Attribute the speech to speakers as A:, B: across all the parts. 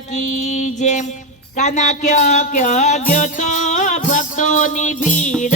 A: કી જેમ. કાના ક્યો ક્યો ગયો તો ભક્તોની ભીડ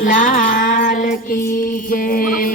B: લાલ કી જય